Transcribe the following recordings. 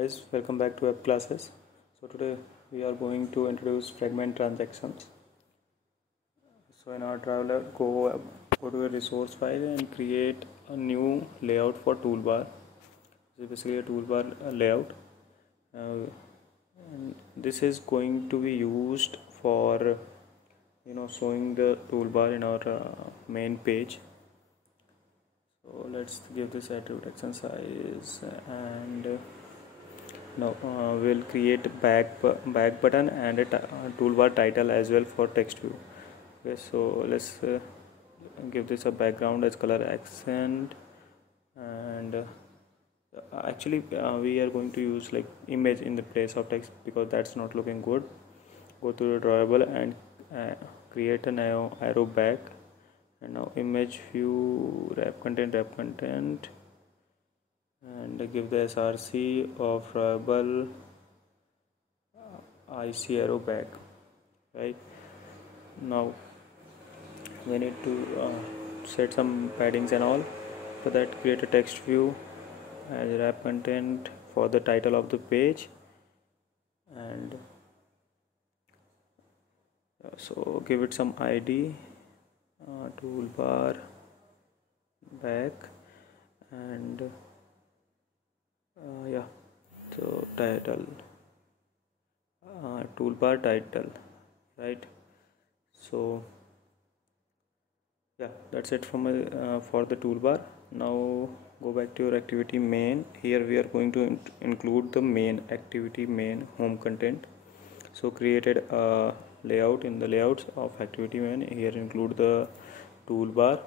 guys, welcome back to web classes. So today we are going to introduce fragment transactions. So in our traveler, go to a resource file and create a new layout for toolbar. This is basically a toolbar layout. And this is going to be used for showing the toolbar in our main page. So let's give this attribute action size and now we'll create back button and a toolbar title as well for text view. Okay, so let's give this a background as color accent, and actually we are going to use like image in the place of text because that's not looking good. Go to the drawable and create an arrow back, and now image view wrap content and give the src of drawable IC arrow back. Right now we need to set some paddings and all. For that, create a text view as wrap content for the title of the page, and so give it some ID, toolbar back, and so title, toolbar title, right? So that's it from for the toolbar. Now go back to your activity main. Here we are going to include the main activity main home content. So created a layout in the layouts of activity main. Here include the toolbar.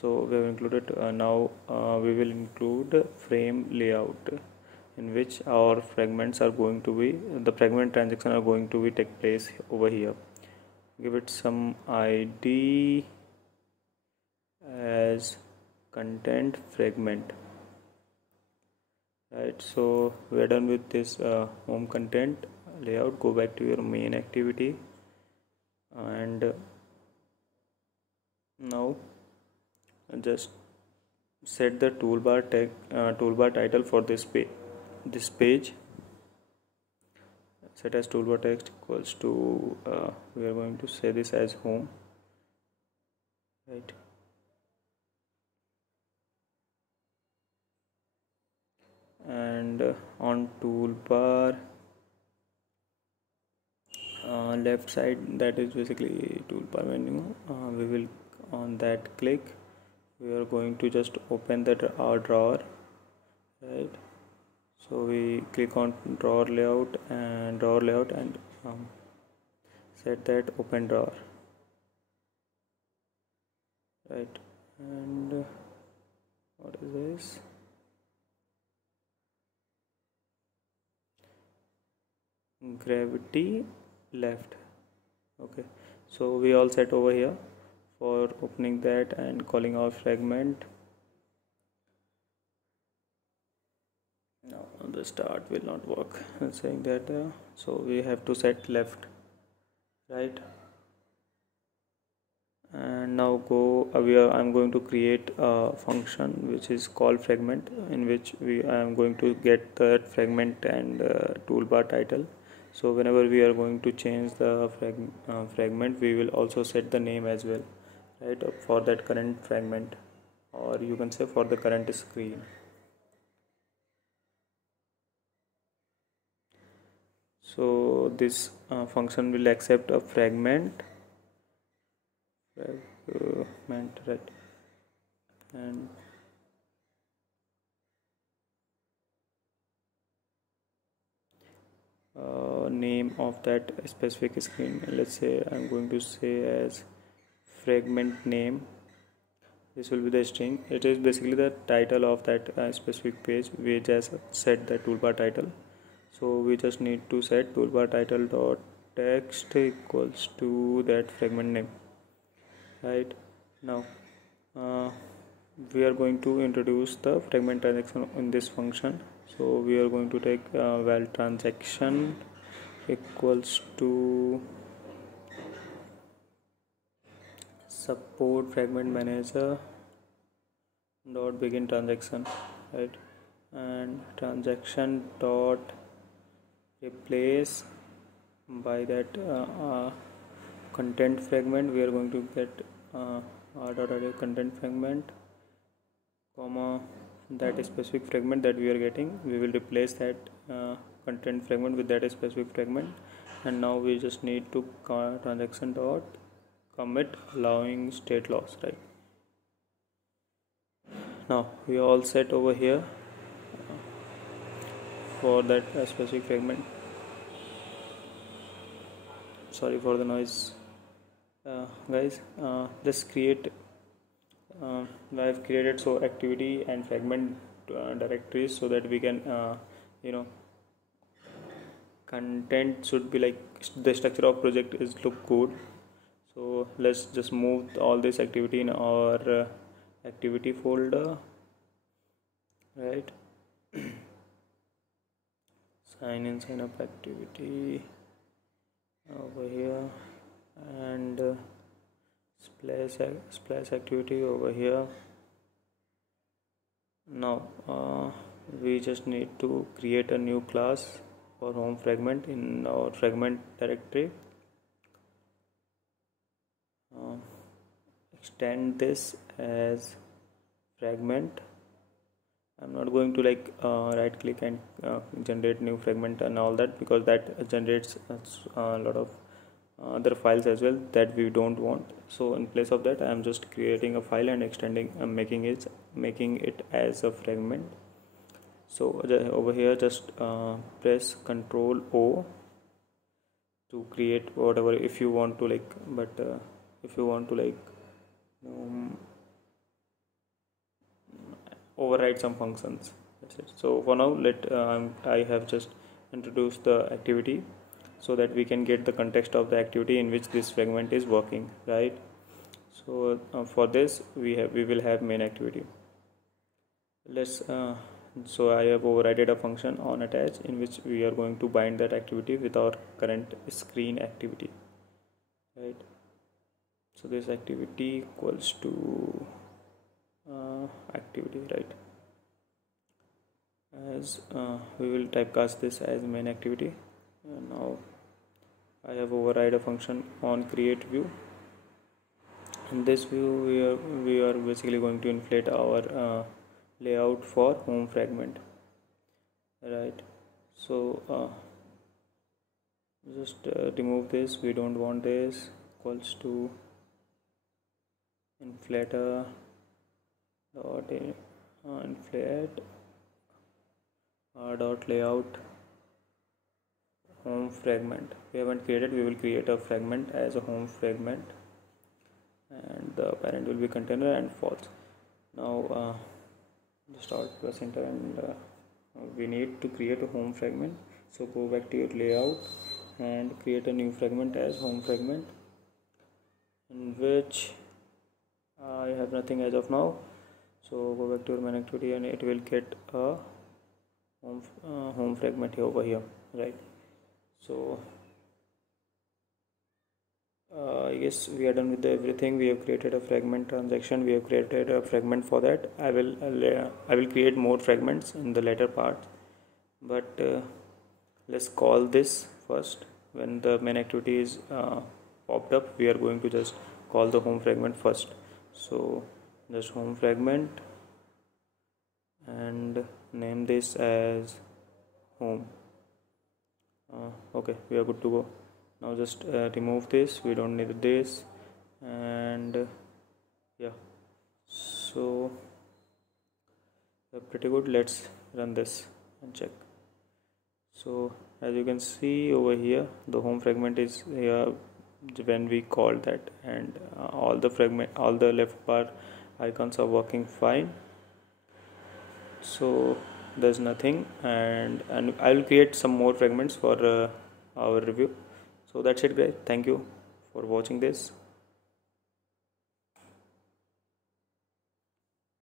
So we have included. Now we will include frame layout, in which our fragments are going to be, the fragment transaction are going to be take place over here. Give it some ID as content fragment. Right, so we are done with this home content layout. Go back to your main activity, and now just set the toolbar title for this page. Set as toolbar text equals to we are going to say this as home, right? And on toolbar left side, that is basically toolbar menu, we will on that click, we are going to just open our drawer, right? So we click on drawer layout and set that open drawer, right? And what is this? Gravity left. Okay, so we all set over here for opening that and calling our fragment. Now the start will not work, saying that so we have to set left, right? And now I'm going to create a function which is called fragment, in which I am going to get that fragment and toolbar title. So whenever we are going to change the fragment, we will also set the name as well, right, for that current fragment, or you can say for the current screen. So this function will accept a fragment, right, and name of that specific screen. Let's say I'm going to say as fragment name. This will be the string. It is basically the title of that specific page. We just set the toolbar title, so we just need to set toolbar title dot text equals to that fragment name. Right now we are going to introduce the fragment transaction in this function. So we are going to take val transaction equals to support fragment manager dot begin transaction, right? and transaction dot replace by that content fragment. We are going to get r.array content fragment, comma, that specific fragment that we are getting. We will replace that content fragment with that specific fragment, and now we just need to transaction dot commit allowing state loss. Right, now we are all set over here for that specific fragment. Sorry for the noise, guys. Just create I've created so activity and fragment directories so that we can you know content should be like the structure of project is look good. So let's just move all this activity in our activity folder, right? Sign in, sign up activity over here, and splash activity over here. Now we just need to create a new class for home fragment in our fragment directory. Extend this as fragment. I'm not going to like right click and generate new fragment and all that, because that generates a lot of other files as well that we don't want. So in place of that, I am just creating a file and extending making it as a fragment. So over here just press Ctrl O to create whatever, if you want to like, but if you want to like override some functions, that's it. So for now I have just introduced the activity so that we can get the context of the activity in which this fragment is working, right? So for this we will have main activity. Let's so I have overridden a function on attach in which we are going to bind that activity with our current screen activity, right? So this activity equals to activity, right? As we will typecast this as main activity. And now I have override a function on create view. In this view we are basically going to inflate our layout for home fragment, right? So just remove this, we don't want this. Equals to inflator dot inflate dot layout home fragment. We haven't created, we will create a fragment as a home fragment, and the parent will be container and false. Now just press enter, and we need to create a home fragment. So go back to your layout and create a new fragment as home fragment, in which I have nothing as of now. So go back to your main activity and it will get a home fragment here over here, right? So yes, we are done with everything. We have created a fragment transaction, we have created a fragment for that. I will create more fragments in the later part, but let's call this first. When the main activity is popped up, we are going to just call the home fragment first. So just home fragment and name this as home. Okay, we are good to go. Now just remove this, we don't need this, and yeah, so pretty good. Let's run this and check. So as you can see over here, the home fragment is here when we call that, and all the left bar icons are working fine. So there's nothing, and I will create some more fragments for our review. So that's it, guys. Thank you for watching this.